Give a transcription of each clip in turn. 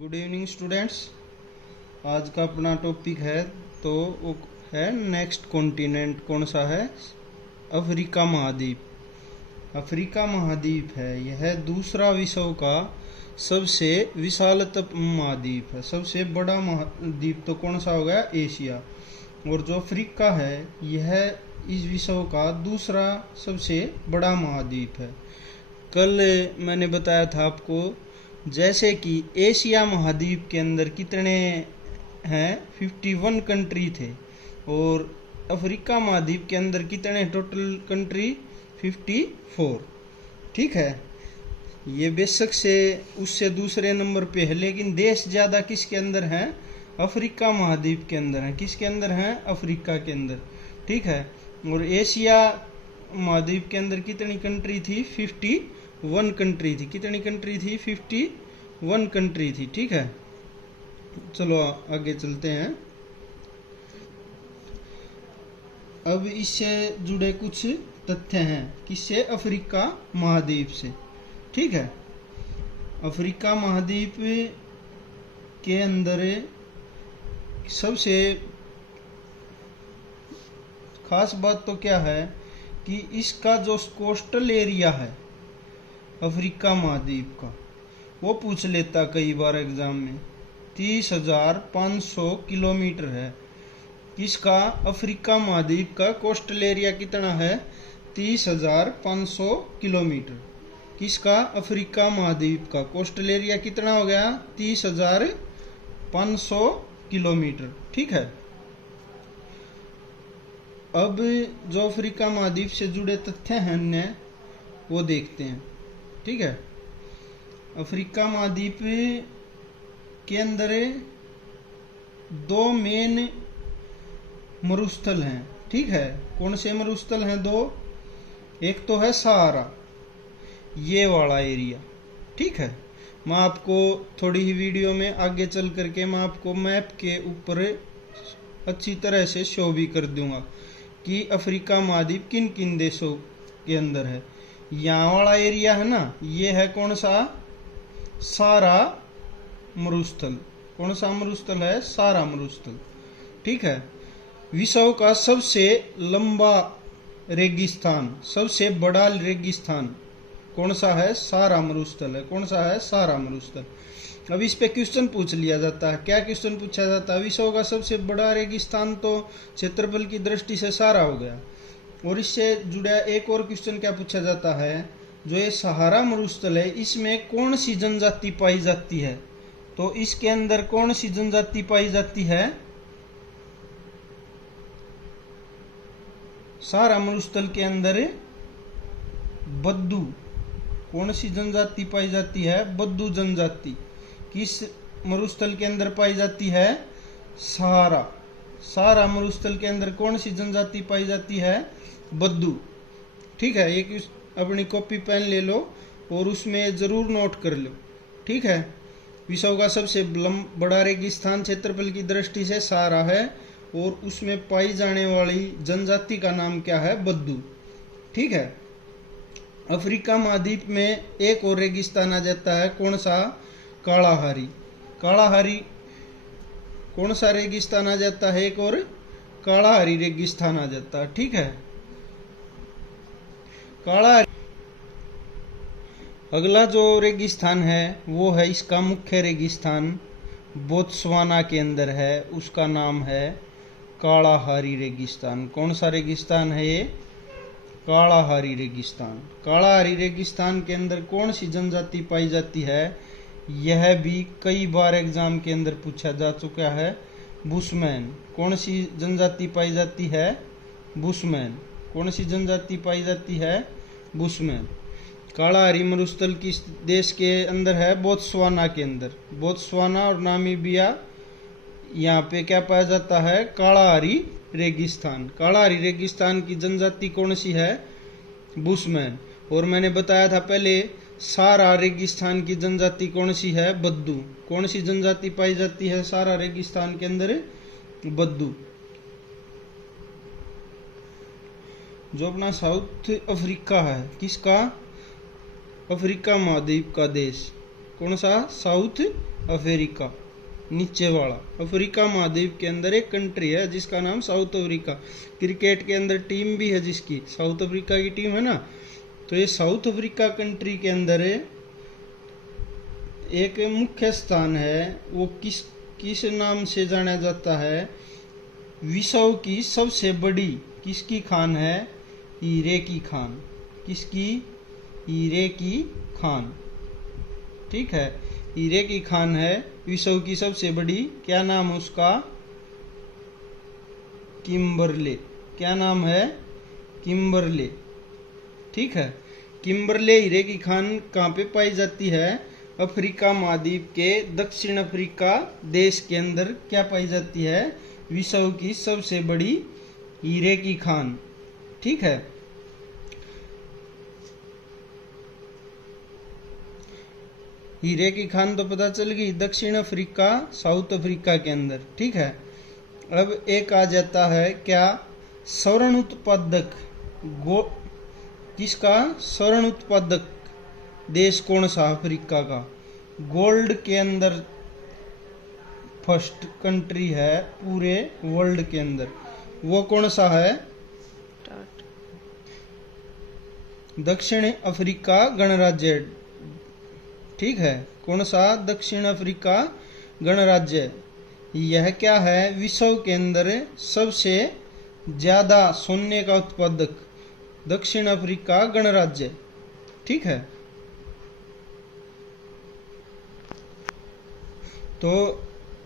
Good evening students. आज का अपना टॉपिक है तो वो है नेक्स्ट कॉन्टिनेंट। कौन सा है? अफ्रीका महाद्वीप। अफ्रीका महाद्वीप है यह दूसरा विश्व का सबसे विशालतम महाद्वीप है। सबसे बड़ा महाद्वीप तो कौन सा हो गया? एशिया। और जो अफ्रीका है यह इस विश्व का दूसरा सबसे बड़ा महाद्वीप है। कल मैंने बताया था आपको, जैसे कि एशिया महाद्वीप के अंदर कितने हैं? 51 कंट्री थे। और अफ्रीका महाद्वीप के अंदर कितने टोटल कंट्री? 54। ठीक है, ये बेशक से उससे दूसरे नंबर पे है, लेकिन देश ज़्यादा किसके अंदर हैं? अफ्रीका महाद्वीप के अंदर हैं। किसके अंदर हैं? अफ्रीका के अंदर। ठीक है, और एशिया महाद्वीप के अंदर कितनी कंट्री थी? 51 कंट्री थी। कितनी कंट्री थी? 51 कंट्री थी। ठीक है, चलो आगे चलते हैं। अब इससे जुड़े कुछ तथ्य हैं। किससे? अफ्रीका महाद्वीप से। ठीक है, अफ्रीका महाद्वीप के अंदर सबसे खास बात तो क्या है कि इसका जो कोस्टल एरिया है अफ्रीका महाद्वीप का, वो पूछ लेता कई बार एग्जाम में। 30,500 किलोमीटर है। किसका? अफ्रीका महाद्वीप का कोस्टल एरिया कितना है? 30,500 किलोमीटर। किसका? अफ्रीका महाद्वीप का कोस्टल एरिया कितना हो गया? 30,500 किलोमीटर। ठीक है, अब जो अफ्रीका महाद्वीप से जुड़े तथ्य हैं अन्य, वो देखते हैं। ठीक है, अफ्रीका महाद्वीप के अंदर 2 मेन मरुस्थल हैं। ठीक है, कौन से मरुस्थल हैं? 2। एक तो है सहारा, ये वाला एरिया। ठीक है, मैं आपको थोड़ी ही वीडियो में आगे चल करके मैं आपको मैप के ऊपर अच्छी तरह से शो भी कर दूंगा कि अफ्रीका महाद्वीप किन किन देशों के अंदर है। यहाँ वाला एरिया है ना, ये है कौन सा? सारा मरुस्थल। कौन सा मरुस्थल है? सारा मरुस्थल। ठीक है, विश्व का सबसे लंबा रेगिस्तान, सबसे बड़ा रेगिस्तान कौन सा है? सारा मरुस्थल है। कौन सा है? सारा मरुस्थल। अब इस पे क्वेश्चन पूछ लिया जाता है। क्या क्वेश्चन पूछा जाता है? विश्व का सबसे बड़ा रेगिस्तान तो क्षेत्रफल की दृष्टि से सारा हो गया। और इससे जुड़ा एक और क्वेश्चन क्या पूछा जाता है? जो ये सहारा मरुस्थल है, इसमें कौन सी जनजाति पाई जाती है? तो इसके अंदर कौन सी जनजाति पाई जाती है? सहारा मरुस्थल के अंदर बद्दू। कौन सी जनजाति पाई जाती है? बद्दू जनजाति। किस मरुस्थल के अंदर पाई जाती है? सहारा। सहारा मरुस्थल के अंदर कौन सी जनजाति पाई जाती है? बद्दू। ठीक है, एक अपनी कॉपी पेन ले लो और उसमें जरूर नोट कर लो। ठीक है, विश्व का सबसे बड़ा रेगिस्तान क्षेत्रफल की दृष्टि से सहारा है और उसमें पाई जाने वाली जनजाति का नाम क्या है? बद्दू। ठीक है, अफ्रीका महाद्वीप में एक और रेगिस्तान आ जाता है। कौन सा? कालाहारी। कालाहारी कौन सा रेगिस्तान आ जाता है? एक और कालाहारी रेगिस्तान आ जाता है। ठीक है, कालाहारी। अगला जो रेगिस्तान है वो है इसका मुख्य रेगिस्तान, बोत्सवाना के अंदर है। उसका नाम है कालाहारी रेगिस्तान। कौन सा रेगिस्तान है ये? कालाहारी रेगिस्तान। कालाहारी रेगिस्तान के अंदर कौन सी जनजाति पाई जाती है? यह भी कई बार एग्जाम के अंदर पूछा जा चुका है। बुशमैन। कौन सी जनजाति पाई जाती है? बुशमैन। कौन सी जनजाति पाई जाती है? बुशमैन। कालाहारी मरुस्थल किस देश के अंदर है? बोत्सवाना के अंदर। बोत्सवाना और नामीबिया, यहाँ पे क्या पाया जाता है? कालाहारी रेगिस्तान। कालाहारी रेगिस्तान की जनजाति कौन सी है? बुशमैन। और मैंने बताया था पहले, सारा रेगिस्तान की जनजाति कौन सी है? बद्दू। कौन सी जनजाति पाई जाती है सारा रेगिस्तान के अंदर? बद्दू। जो अपना साउथ अफ्रीका है, किसका? अफ्रीका महाद्वीप का देश। कौन सा? साउथ अफ्रीका, नीचे वाला। अफ्रीका महाद्वीप के अंदर एक कंट्री है जिसका नाम साउथ अफ्रीका। क्रिकेट के अंदर टीम भी है जिसकी साउथ अफ्रीका की टीम है ना, तो ये साउथ अफ्रीका कंट्री के अंदर एक मुख्य स्थान है। वो किस नाम से जाना जाता है? विश्व की सबसे बड़ी किसकी खान है? हीरे की खान। किसकी? हीरे की खान। ठीक है, हीरे की खान है विश्व की सबसे बड़ी। क्या नाम है उसका? किम्बरले। क्या नाम है? किम्बरले। ठीक है, किम्बरले हीरे की खान कहाँ पे पाई जाती है? अफ्रीका महाद्वीप के दक्षिण अफ्रीका देश के अंदर क्या पाई जाती है? विश्व की सबसे बड़ी हीरे की खान। ठीक है, हीरे की खान तो पता चल गई, दक्षिण अफ्रीका साउथ अफ्रीका के अंदर। ठीक है, अब एक आ जाता है क्या? स्वर्ण उत्पादक किसका? स्वर्ण उत्पादक देश कौन सा? अफ्रीका का। गोल्ड के अंदर फर्स्ट कंट्री है पूरे वर्ल्ड के अंदर, वो कौन सा है? दक्षिण अफ्रीका गणराज्य। ठीक है, कौन सा? दक्षिण अफ्रीका गणराज्य। यह क्या है? विश्व के अंदर सबसे ज्यादा सोने का उत्पादक दक्षिण अफ्रीका गणराज्य। ठीक है, तो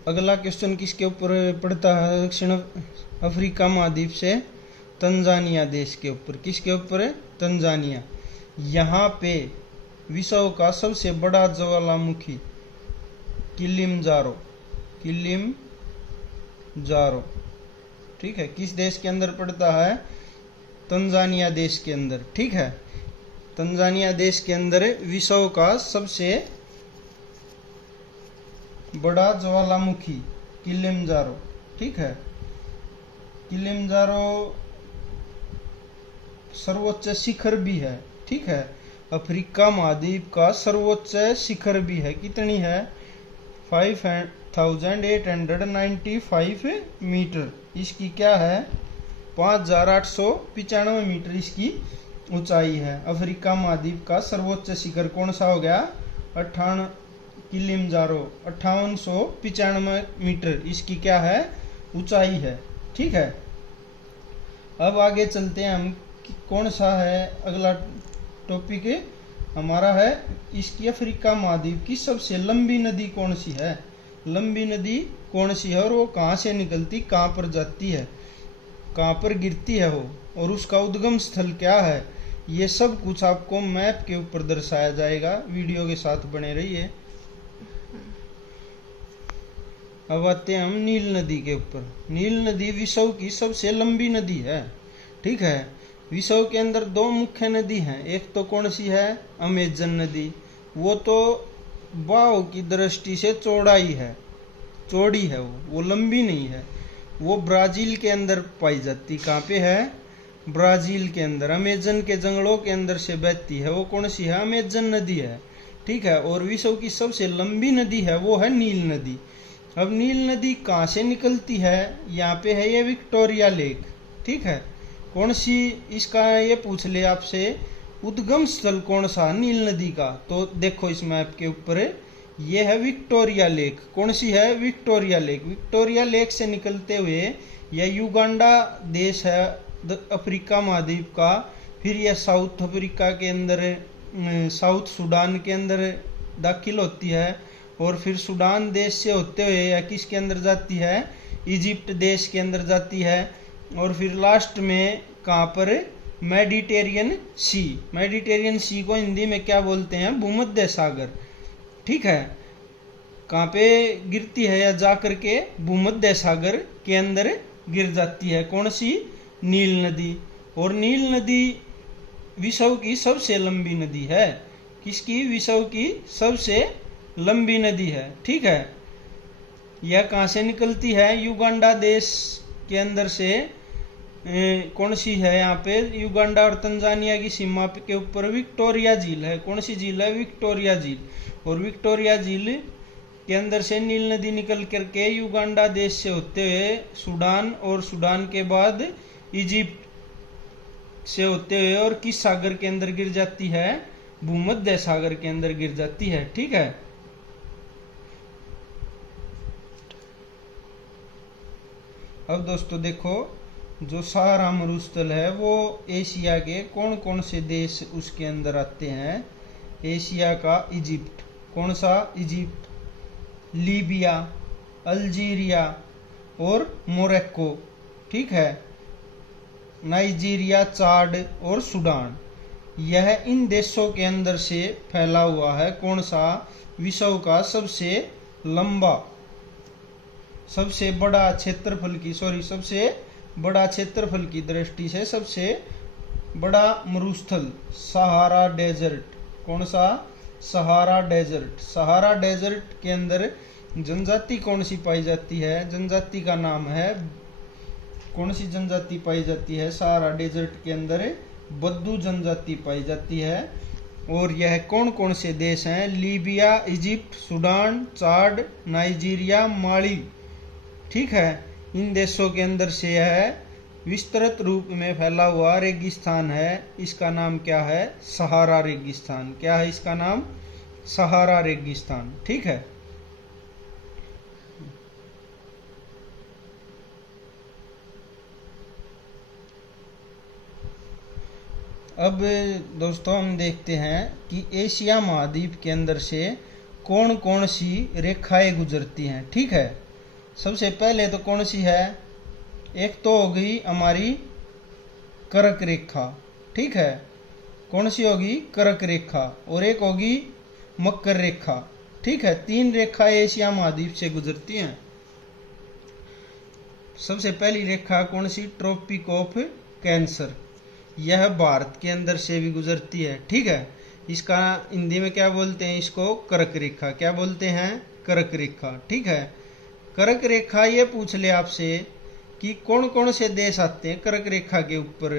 अगला क्वेश्चन किसके ऊपर पड़ता है? दक्षिण अफ्रीका महाद्वीप से तंजानिया देश के ऊपर। किसके ऊपर है? तंजानिया। यहाँ पे विश्व का सबसे बड़ा ज्वालामुखी किलिमंजारो। किलिमंजारो। ठीक है, किस देश के अंदर पड़ता है? तंजानिया देश के अंदर। ठीक है, तंजानिया देश के अंदर विश्व का सबसे बड़ा ज्वालामुखी किलिमंजारो। ठीक है, किलिमंजारो सर्वोच्च शिखर भी है। ठीक है, अफ्रीका महाद्वीप का सर्वोच्च शिखर भी है। कितनी है? 5895 मीटर। इसकी क्या है? 5895 मीटर इसकी ऊंचाई है। अफ्रीका महाद्वीप का सर्वोच्च शिखर कौन सा हो गया? किलिमंजारो। 5895 मीटर इसकी क्या है? ऊंचाई है। ठीक है, अब आगे चलते हैं हम। कौन सा है अगला टॉपिक? हमारा है इसकी अफ्रीका महाद्वीप की सबसे लंबी नदी कौन सी है? लंबी नदी कौन सी है और वो कहाँ से निकलती, कहाँ पर जाती है, कहाँ पर गिरती है वो, और उसका उद्गम स्थल क्या है? ये सब कुछ आपको मैप के ऊपर दर्शाया जाएगा। वीडियो के साथ बने रहिए। अब आते हैं हम नील नदी के ऊपर। नील नदी विश्व की सबसे लंबी नदी है। ठीक है, विश्व के अंदर दो मुख्य नदी हैं। एक तो कौन सी है? अमेजन नदी। वो तो बहाव की दृष्टि से चौड़ी है, वो लंबी नहीं है। वो ब्राजील के अंदर पाई जाती। कहाँ पे है? ब्राजील के अंदर, अमेजन के जंगलों के अंदर से बहती है। वो कौन सी है? अमेजन नदी है। ठीक है, और विश्व की सबसे लंबी नदी है वो है नील नदी। अब नील नदी कहाँ से निकलती है? यहाँ पे है ये विक्टोरिया लेक। ठीक है, कौन सी इसका ये पूछ ले आपसे उद्गम स्थल कौन सा नील नदी का, तो देखो इस मैप के ऊपर ये है विक्टोरिया लेक। कौन सी है? Victoria lake. विक्टोरिया लेक से निकलते हुए यह युगांडा देश है अफ्रीका महाद्वीप का। फिर यह साउथ अफ्रीका के अंदर, साउथ सूडान के अंदर दाखिल होती है, और फिर सूडान देश से होते हुए यह किसके अंदर जाती है? इजिप्ट देश के अंदर जाती है, और फिर लास्ट में कहाँ पर? मेडिटेरियन सी। मेडिटेरियन सी को हिंदी में क्या बोलते हैं? भूमध्य सागर। ठीक है, कहाँ पे गिरती है? या जाकर के भूमध्य सागर के अंदर गिर जाती है। कौन सी? नील नदी। और नील नदी विश्व की सबसे लंबी नदी है। किसकी? विश्व की सबसे लंबी नदी है। ठीक है, यह कहाँ से निकलती है? युगांडा देश के अंदर से। कौन सी है? यहाँ पे युगांडा और तंजानिया की सीमा के ऊपर विक्टोरिया झील है। कौन सी झील है? विक्टोरिया झील। और विक्टोरिया झील के अंदर से नील नदी निकल करके युगांडा देश से होते हुए सूडान, और सूडान के बाद इजिप्ट से होते हुए और किस सागर के अंदर गिर जाती है? भूमध्य सागर के अंदर गिर जाती है। ठीक है, अब दोस्तों देखो, जो सहारा मरुस्थल है वो एशिया के कौन कौन से देश उसके अंदर आते हैं? एशिया का इजिप्ट, कौन सा? इजिप्ट, लीबिया, अल्जीरिया और मोरक्को। ठीक है, नाइजीरिया, चाड और सूडान, यह इन देशों के अंदर से फैला हुआ है। कौन सा? विश्व का सबसे लंबा, सबसे बड़ा क्षेत्रफल की, सबसे बड़ा क्षेत्रफल की दृष्टि से सबसे बड़ा मरुस्थल सहारा डेजर्ट। कौन सा? Sahara desert. सहारा डेजर्ट के अंदर जनजाति कौन सी पाई जाती है? जनजाति का नाम है, कौन सी जनजाति पाई जाती है सहारा डेजर्ट के अंदर? बद्दू जनजाति पाई जाती है। और यह कौन कौन से देश हैं? लीबिया, इजिप्ट, सूडान, चाड, नाइजीरिया, माली। ठीक है, इन देशों के अंदर से यह विस्तृत रूप में फैला हुआ रेगिस्तान है। इसका नाम क्या है? सहारा रेगिस्तान। क्या है इसका नाम? सहारा रेगिस्तान। ठीक है, अब दोस्तों हम देखते हैं कि एशिया महाद्वीप के अंदर से कौन कौन सी रेखाएं गुजरती हैं। ठीक है, सबसे पहले तो कौन सी है? एक तो होगी हमारी कर्क रेखा। ठीक है, कौन सी होगी? कर्क रेखा। और एक होगी मकर रेखा। ठीक है, तीन रेखाएं एशिया महाद्वीप से गुजरती हैं। सबसे पहली रेखा कौन सी? ट्रॉपिक ऑफ कैंसर, यह भारत के अंदर से भी गुजरती है। ठीक है, इसका हिंदी में क्या बोलते हैं? इसको कर्क रेखा। क्या बोलते हैं? कर्क रेखा। ठीक है, कर्क रेखा, ये पूछ ले आपसे कि कौन कौन से देश आते हैं कर्क रेखा के ऊपर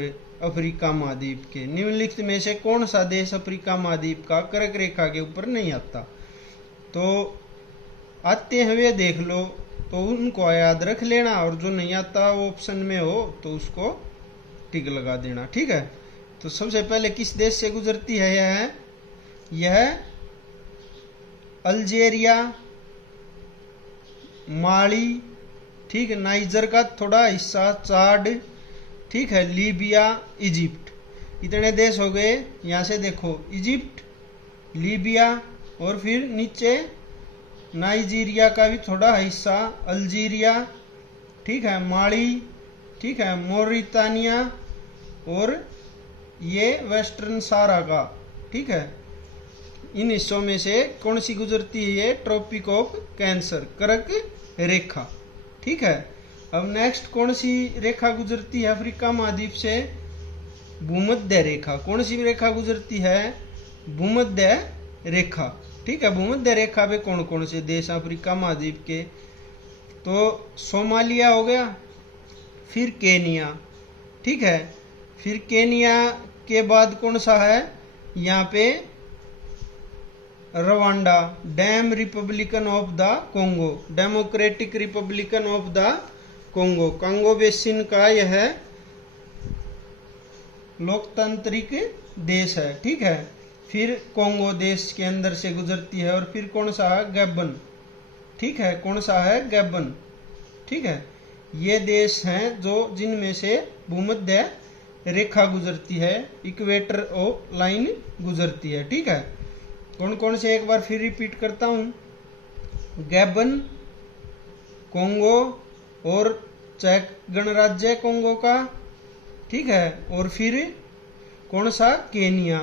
अफ्रीका महाद्वीप के? निम्नलिखित में से कौन सा देश अफ्रीका महाद्वीप का कर्क रेखा के ऊपर नहीं आता? तो आते हुए देख लो तो उनको याद रख लेना, और जो नहीं आता वो ऑप्शन में हो तो उसको टिक लगा देना। ठीक है, तो सबसे पहले किस देश से गुजरती है? यह अल्जीरिया, माली, ठीक है, नाइजर का थोड़ा हिस्सा, चाड, ठीक है, लीबिया, इजिप्ट। इतने देश हो गए। यहाँ से देखो, इजिप्ट, लीबिया, और फिर नीचे नाइजीरिया का भी थोड़ा हिस्सा, अल्जीरिया, ठीक है, माली, ठीक है, मोरितानिया, और ये वेस्टर्न सहारा का। ठीक है, इन हिस्सों में से कौन सी गुजरती है? ट्रॉपिक ऑफ कैंसर, कर्क रेखा। ठीक है, अब नेक्स्ट कौन सी रेखा गुजरती है अफ्रीका महाद्वीप से? भूमध्य रेखा। कौन सी रेखा गुजरती है? भूमध्य रेखा। ठीक है, भूमध्य रेखा पे कौन कौन से देश अफ्रीका महाद्वीप के? तो सोमालिया हो गया, फिर केनिया। ठीक है, फिर केनिया के बाद कौन सा है? यहाँ पे Rwanda, dam Republican of the Congo, democratic Republican of the Congo, Congo basin का यह लोकतांत्रिक देश है। ठीक है, फिर कोंगो देश के अंदर से गुजरती है। और फिर कौन सा है? गैबन। ठीक है, कौन सा है? गैबन। ठीक है, ये देश हैं जो जिनमें से भूमध्य रेखा गुजरती है, इक्वेटर ऑफ लाइन गुजरती है। ठीक है, कौन कौन से एक बार फिर रिपीट करता हूं? गैबन, कोंगो और चेक गणराज्य कोंगो का। ठीक है, और फिर कौन सा? केनिया,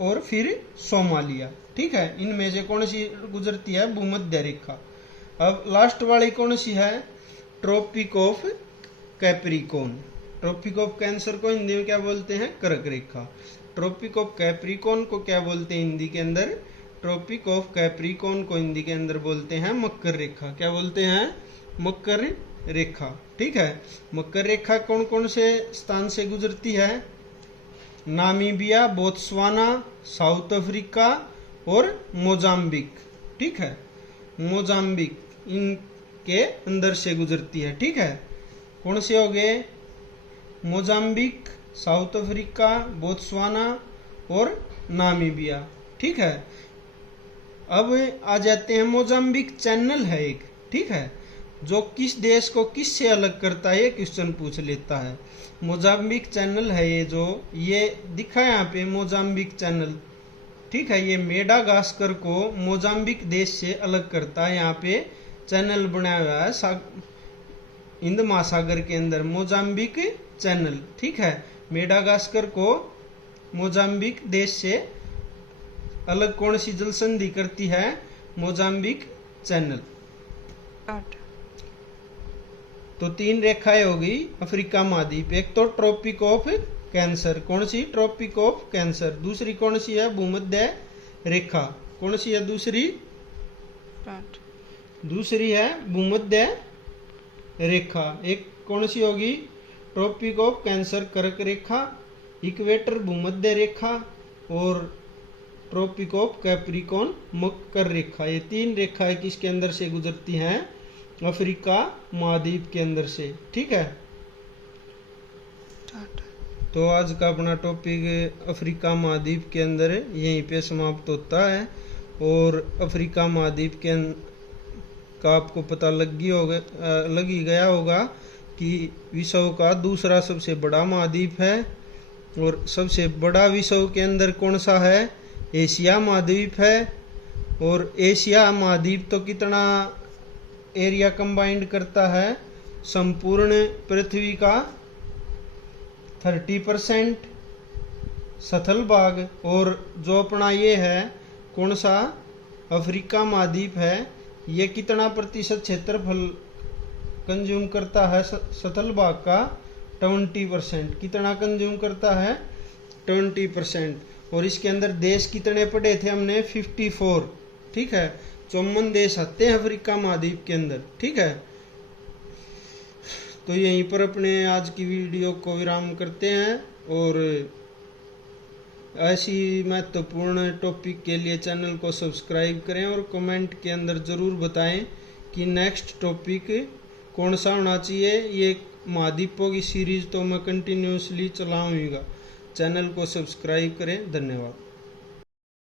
और फिर सोमालिया। ठीक है, इनमें से कौन सी गुजरती है? भूमध्य रेखा। अब लास्ट वाली कौन सी है? Tropic of Capricorn. Tropic of cancer को हिंदी में क्या बोलते हैं? कर्क रेखा। ट्रॉपिक ऑफ कैप्रिकॉर्न को क्या बोलते हैं हिंदी के अंदर? ट्रॉपिक ऑफ कैप्रिकॉर्न को हिंदी के अंदर बोलते हैं मकर रेखा। क्या बोलते हैं? मकर रेखा। ठीक है, मकर रेखा कौन कौन से स्थान से गुजरती है? नामीबिया, बोत्सवाना, साउथ अफ्रीका और मोजाम्बिक। ठीक है, मोजाम्बिक इनके अंदर से गुजरती है। ठीक है, कौन से हो गए? मोजाम्बिक, साउथ अफ्रीका, बोत्सवाना और नामीबिया। ठीक है, अब आ जाते हैं मोजाम्बिक चैनल है एक। ठीक है, जो किस देश को किस से अलग करता है ये क्वेश्चन पूछ लेता है। मोजाम्बिक चैनल है ये, जो ये दिखा है यहाँ पे मोजाम्बिक चैनल। ठीक है, ये मेडागास्कर को मोजाम्बिक देश से अलग करता है। यहाँ पे चैनल बनाया हुआ है हिंद महासागर के अंदर, मोजाम्बिक चैनल। ठीक है, मेडागास्कर को मोजाम्बिक देश से अलग कौन सी जल संधि करती है? Mozambique channel. 8। तो 3 रेखाएं होगी अफ्रीका महाद्वीप। एक तो ट्रॉपिक ऑफ कैंसर, कौन सी? Tropic of cancer. दूसरी कौन सी है? भूमध्य रेखा। कौन सी है दूसरी? 8। दूसरी है भूमध्य रेखा। एक कौन सी होगी? ट्रॉपिक ऑफ कैंसर कर्क रेखा, इक्वेटर भूमध्य रेखा और ट्रॉपिक ऑफ कैप्रिकॉर्न मकर रेखा। ये 3 रेखाएं किसके अंदर से गुजरती हैं? अफ्रीका महाद्वीप के अंदर से। ठीक है, तो आज का अपना टॉपिक अफ्रीका महाद्वीप के अंदर यहीं पे समाप्त होता है। और अफ्रीका महाद्वीप के का आपको पता लग ही गया होगा कि विश्व का दूसरा सबसे बड़ा महाद्वीप है। और सबसे बड़ा विश्व के अंदर कौन सा है? एशिया महाद्वीप है। और एशिया महाद्वीप तो कितना एरिया कंबाइंड करता है? संपूर्ण पृथ्वी का 30% स्थल भाग। और जो अपना ये है कौन सा अफ्रीका महाद्वीप है, ये कितना प्रतिशत क्षेत्रफल कंज्यूम करता है? स्थल भाग का 20%। कितना कंज्यूम करता है? 20%। और इसके अंदर देश कितने पढ़े थे हमने? 54। ठीक है, 54 देश आते हैं अफ्रीका महाद्वीप के अंदर। ठीक है, तो यहीं पर अपने आज की वीडियो को विराम करते हैं। और ऐसी महत्वपूर्ण टॉपिक के लिए चैनल को सब्सक्राइब करें और कमेंट के अंदर ज़रूर बताएं कि नेक्स्ट टॉपिक कौन सा होना चाहिए। ये महाद्वीपों की सीरीज तो मैं कंटिन्यूसली चलाऊंगा। चैनल को सब्सक्राइब करें। धन्यवाद।